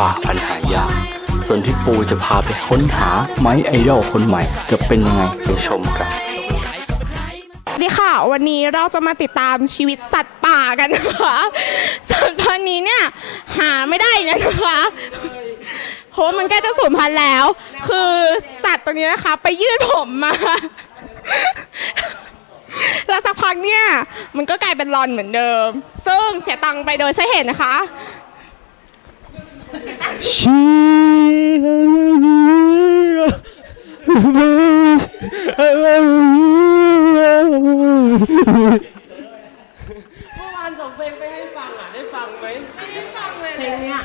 บสัตว์ป่าอันหายาก ส่วนพี่ปูจะพาไปค้นหาไม้ไอดอลคนใหม่ จะเป็นยังไงไปชมกันดีค่ะ วันนี้เราจะมาติดตามชีวิตสัตว์ป่ากันนะคะส่วนตอนนี้เนี่ย หาไม่ได้นะคะเพราะมันใกล้จะสูญพันธุ์แล้ว คือสัตว์ตัวนี้นะคะ ไปยืดผมมาแล้วสักพักเนี่ย มันก็กลายเป็นรอนเหมือนเดิม ซึ่งเสียตังค์ไปโดยใช่เหตุนะคะ เมื่อวานส่งเพลงไปให้ฟังอะ ได้ฟังไหมไม่ได้ฟังเลยเพลงเนี้ย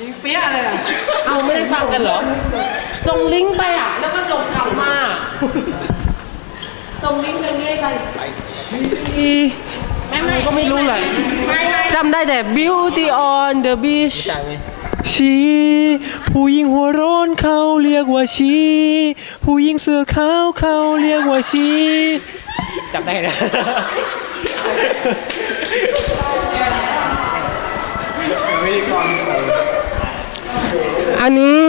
ยิงเปี้ยเลยอะเอาไม่ได้ฟังกันเหรอ ส่งลิงก์ไปอะ แล้วก็ส่งกลับมา ส่งลิงก์เพลงนี้ให้ไป ไม่ไม่ก็ไม่รู้เลยจำได้แต่ Beauty on the beach ชีผู้หญิงหัวโร้นเขาเรียกว่าชีผู้หญิงเสื้อขาวเขาเรียกว่าชีจำได้นะอันนี้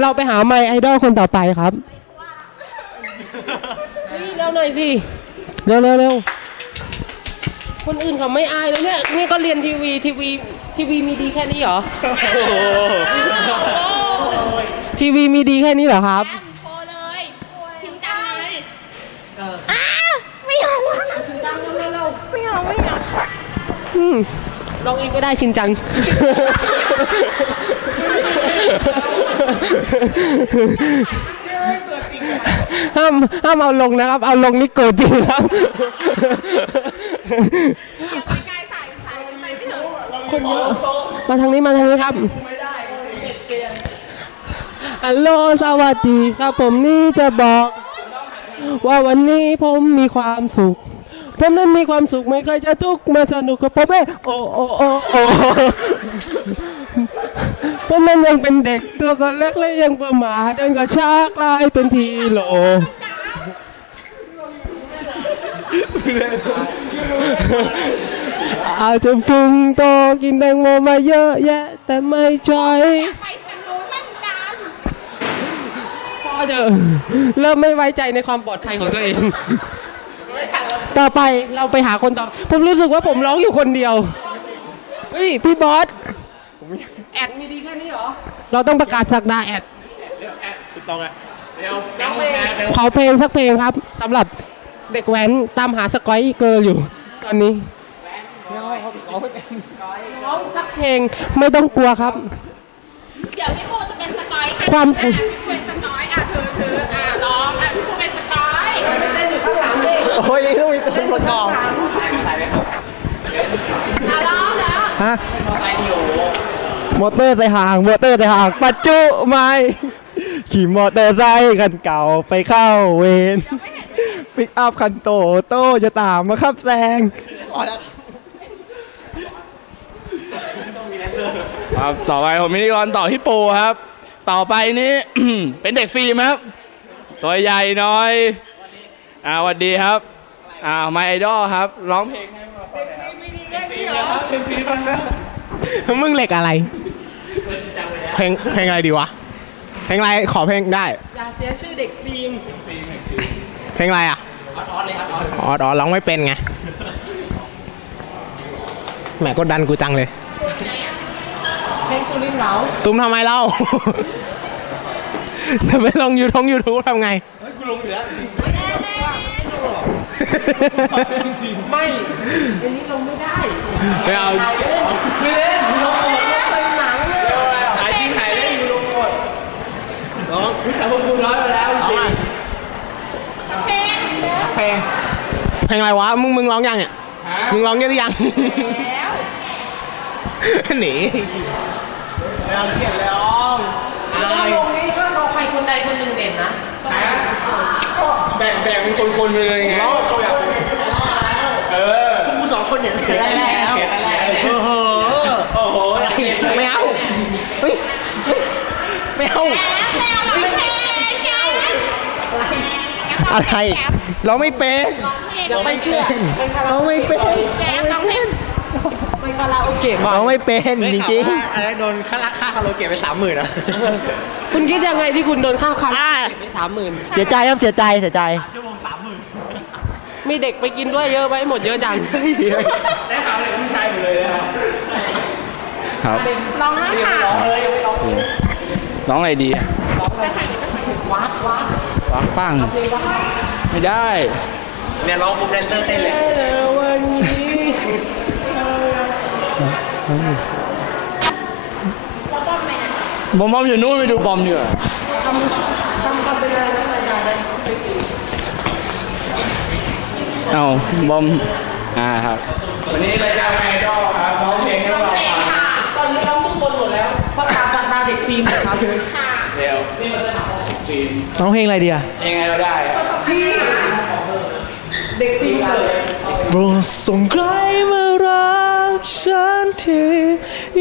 เราไปหาไมไอดอลคนต่อไปครับเฮ้ยเร็วหน่อยสิ เร็วเร็วเร็วคนอื่นเขาไม่อายแล้วเนี่ย นี่ก็เรียนทีวีทีวี ทีวีมีดีแค่นี้เหรอทีวีมีดีแค่นี้เหรอครับ โชว์เลยชิมจังเลยเอออ้าไม่เอาชินจังเร็วเร็วไม่เอาไม่เอาอืมลองเองก็ได้ชินจัง ห้ามห้ามเอาลงนะครับ เอาลงนี่โกรธจริงครับ คนเยอะ มาทางนี้มาทางนี้ครับฮัลโหลสวัสดีครับผมนี่จะบอก ว่าวันนี้ผมมีความสุข ผมนั้นมีความสุขไม่เคยจะทุกข์มาสนุกกับผมเอ้โอ้โอ้โอ้โอ้ผมนั้นยังเป็นเด็กตัวก็เล็กและยังประมาทเดินกระชากลายเป็นทีโหล อาจจะฟุ้งโตกินแตงโมมาเยอะแยะ แต่ไม่จอยไปทางนู้นมันดันพอเถอะเริ่มไม่ไว้ใจในความปลอดภัยของตัวเอง ต่อไปเราไปหาคนต่อ ผมรู้สึกว่าผมร้องอยู่คนเดียวเฮ้ยพี่บอสแอดมีดีแค่นี้เหรอ เราต้องประกาศสักดาแอดขอเพลงสักเพลงครับสำหรับเด็กแว้นตามหาสกอยเกิร์ลอยู่ ตอนนี้ ร้องสักเพลงไม่ต้องกลัวครับ เดี๋ยวพี่ปูจะเป็นสกอยค่ะความอะพี่ปูเป็นสกอยอะถือถืออะร้องอะพี่ปูเป็นสกอยเป็นเต้นอยู่ข้างหลังดิโอ้ยต้องมีตัวประกอบอะร้องแล้วฮะมอเตอร์ใส่หางมอเตอร์ใส่หางปัจจุไม่ขี่มอเตอร์ไซค์คันเก่าไปเข้าเวนปิกอัพคันโตโตจะตามมาขับแซง ครับต่อไปผมมินิกรต่อที่ปูครับ ต่อไปนี้ เป็นเด็กฟิล์มครับ ตัวใหญ่หน้อย อ่าสวัสดีครับอ่าไมไอดอลครับ ร้องเพลงให้มาฟังหน่อยครับเป็นฟิล์มนะครับเป็นฟิล์มนะครับมึงเหล็กอะไร เพลงเพลงอะไรดีวะ เพลงอะไรขอเพลงได้ อย่าเสียชื่อเด็กฟิล์มเพลงอะไรอะออดเลยครับออดออดร้องไม่เป็นไงแหมกดดันกูจังเลยเพลง สุรินทร์เหงาซูมทำไมเล่า จะไปลงยูทงยูทูบทำไงไม่อันนี้ลงไม่ได้ไม่เอาไม่เล่นลงหมดแล้วไปหนังเลยถ่ายจริงถ่ายเล่นอยู่ลงหมดร้องวิชาพวกคุณร้อยไปแล้วจริงเพลงเพลงอะไรวะ มึงมึงร้องยังเนี่ย มึงร้องยังหรือยัง หนี ไม่เอาเกียดเลยร้องแล้วก็ลงนี้ก็เอาใครคนใดคนหนึ่งเด่นนะต้องไปแบ่งแบ่งเป็นคนๆไปเลยไงร้องเขาอยากเออกูสองคนเนี่ยเสียแล้วเสียแล้วโอ้โหโอ้โหไม่เอาเฮ้ยเฮ้ยไม่เอาอะไร เราไม่เป็นอย่าไปเชื่อเราไม่เป็นแกต้องเล่น ไม่คาราโอเกะบ่อย ร้องไม่เป็นจริงอะไรโดนค่าค่าคาราโอเกะไปสามหมื่นอะ คุณคิดยังไงที่คุณโดนข้าวคันไปสามหมื่นๆเสียใจครับเสียใจเสียใจ ชั่วโมงสามหมื่นมีเด็กไปกินด้วยเยอะไหมหมดเยอะจังได้ข่าวเลยผู้ชายหมดเลยนะครับครับลองนะค่ะร้องอะไรดีอะวักวักร้องปังไม่ได้ เนี่ยร้องปุ๊บแดนเซอร์เต้นเลยวันนี้ บอมบอมอยู่นู้นไปดูบอมดีกว่าทำทำทำเป็นอะไรนะรายการไหมเอาบอม อ่าครับ วันนี้รายการไอดอลครับร้องเพลงให้เราฟังตอนนี้ร้องทุกคนหมดแล้วเพราะตาตาตาเด็กฟิล์มครับเร็วนี่มันจะถามของฟิล์มร้องเพลงอะไรดีอะยังไงเราได้อะเด็กฟิล์มเกิดโปรดส่งใครมารัก ฉันที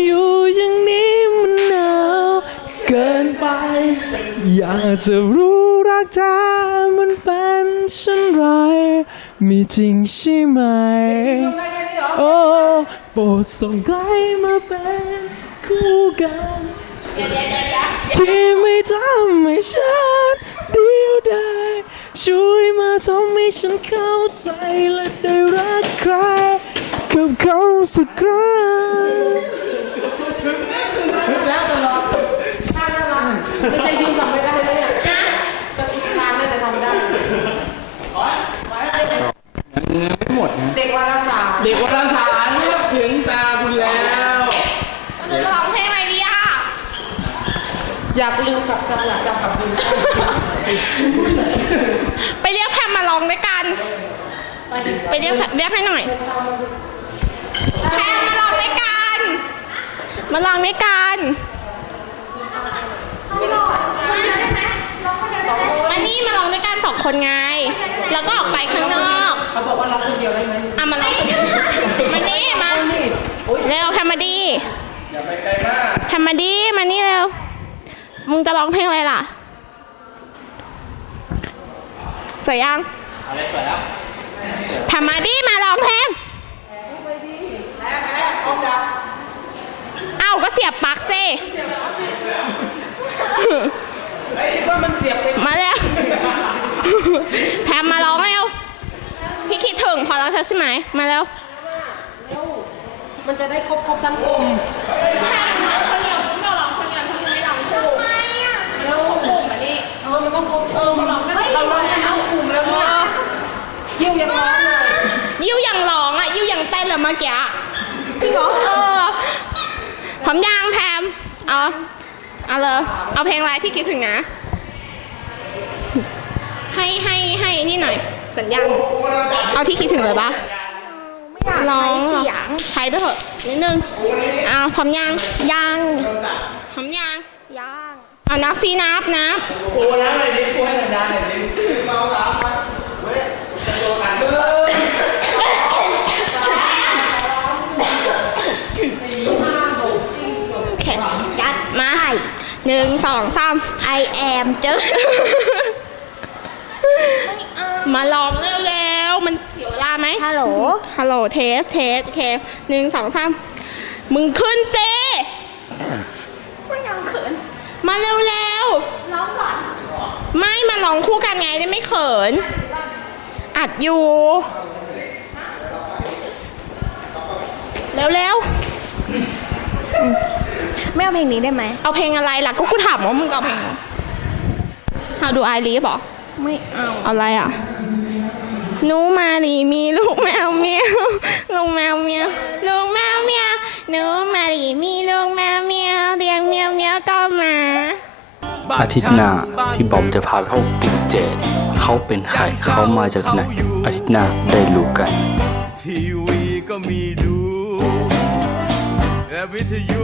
อยู่อย่างนี้มันหนาวเกินไป อยากจะรู้รักแท้มันเป็นเช่นไร มีจริงใช่ไหม โอ้โปรดส่งใครมาเป็นคู่กัน ที่ไม่ทำให้ฉันเดียวดายช่วยมาทำให้ฉันเข้าใจและได้รักใครกับเขา สักครั้งไม่ใช่ยิงทำไม่ได้นะเนี่ยแต่อีกทางน่าจะทำได้ยังไม่หมดนะเด็กวารสารเด็กวัฒนศาสตร์เลือกถึงตาคุณแล้วจะร้องเพลงอะไรดีอะอยากลืมกับจำอยากจำกับลืมไปเรียกแพมมาร้องด้วยกัน ไปเรียกแพมเรียกให้หน่อย แพมมาร้องด้วยกัน มาร้องด้วยกันมานี่มาร้องด้วยกันสองคนไง แล้วก็ออกไปข้างนอกเขาบอกว่าร้องคนเดียวได้ไหมเอามาร้องคนเดียวมานี่มาเร็วแพมมาดีแพมมาดีมานี่เร็ว มึงจะร้องเพลงอะไรล่ะ สวยยังแพมมาดีมาร้องเพลงเอ้าก็เสี ยบปลั๊กซิคิดว่ามันเสียบไปมาแล้วแพมมาร้องเร็วที่คิดถึงพอแล้วเธอใช่ไหม มาแล้ว มันจะได้ครบครบทั้งกลุ่มคนเดียวเราร้องคนเดียวที่ไม่ร้องคู่ทำไมอะเราคู่แบบนี้เออมันต้องครบเออมันร้องไม่เราร้องกันทั้งกลุ่มแล้วเนี่ยยิ่งยังร้องเลยยิ้วยังร้องอะยิ้วยังเต้นเลยเมื่อกี้อะจริงเหรอเออพร้อมยางแพม เอา เอาเลยเอาเพลงอะไรที่คิดถึงนะ ให้ให้ให้นี่หน่อย สัญญาณ เอาที่คิดถึงเลยปะร้องเหรอใช้ด้วยเถอะนิดนึงเอาพร้อมยังยังพร้อมยังยังเอานับซีนับนับกูนะหน่อยดิกูให้สัญญาณหน่อยดิเราสามมาเว้ยจะโดนกันเออ โอเคยัดมา หนึ่งสองสาม I am เจอมาลองเร็วๆ มันเสียเวลาไหมฮัลโหล ฮัลโหล เทส เทส โอเคหนึ่งสองสาม มึงขึ้นเจไม่ยังเขิน มาเร็วๆ ร้องก่อน ไม่มาลองคู่กันไงได้ไม่เขิน อัดอยู่ เร็วๆ ไม่เอาเพลงนี้ได้ไหม เอาเพลงอะไรล่ะก็กูถามว่ามึงจะเอาเพลงฮาดูไอรีบหรอ ไม่เอาเอาอะไรอะหนูมาลีมีลูกแมวเมียวลูกแมวเมียวลูกแมวเมียวหนูมาลีมีลูกแมวเมียวเรียงเมียวเมียวก็มาอาทิตย์หน้าพี่บอมจะพาไปห้องติ๊กเจดเขาเป็นใครเขามาจากไหนอาทิตย์หน้าได้รู้กัน ทีวีก็มีดูและวิทยุ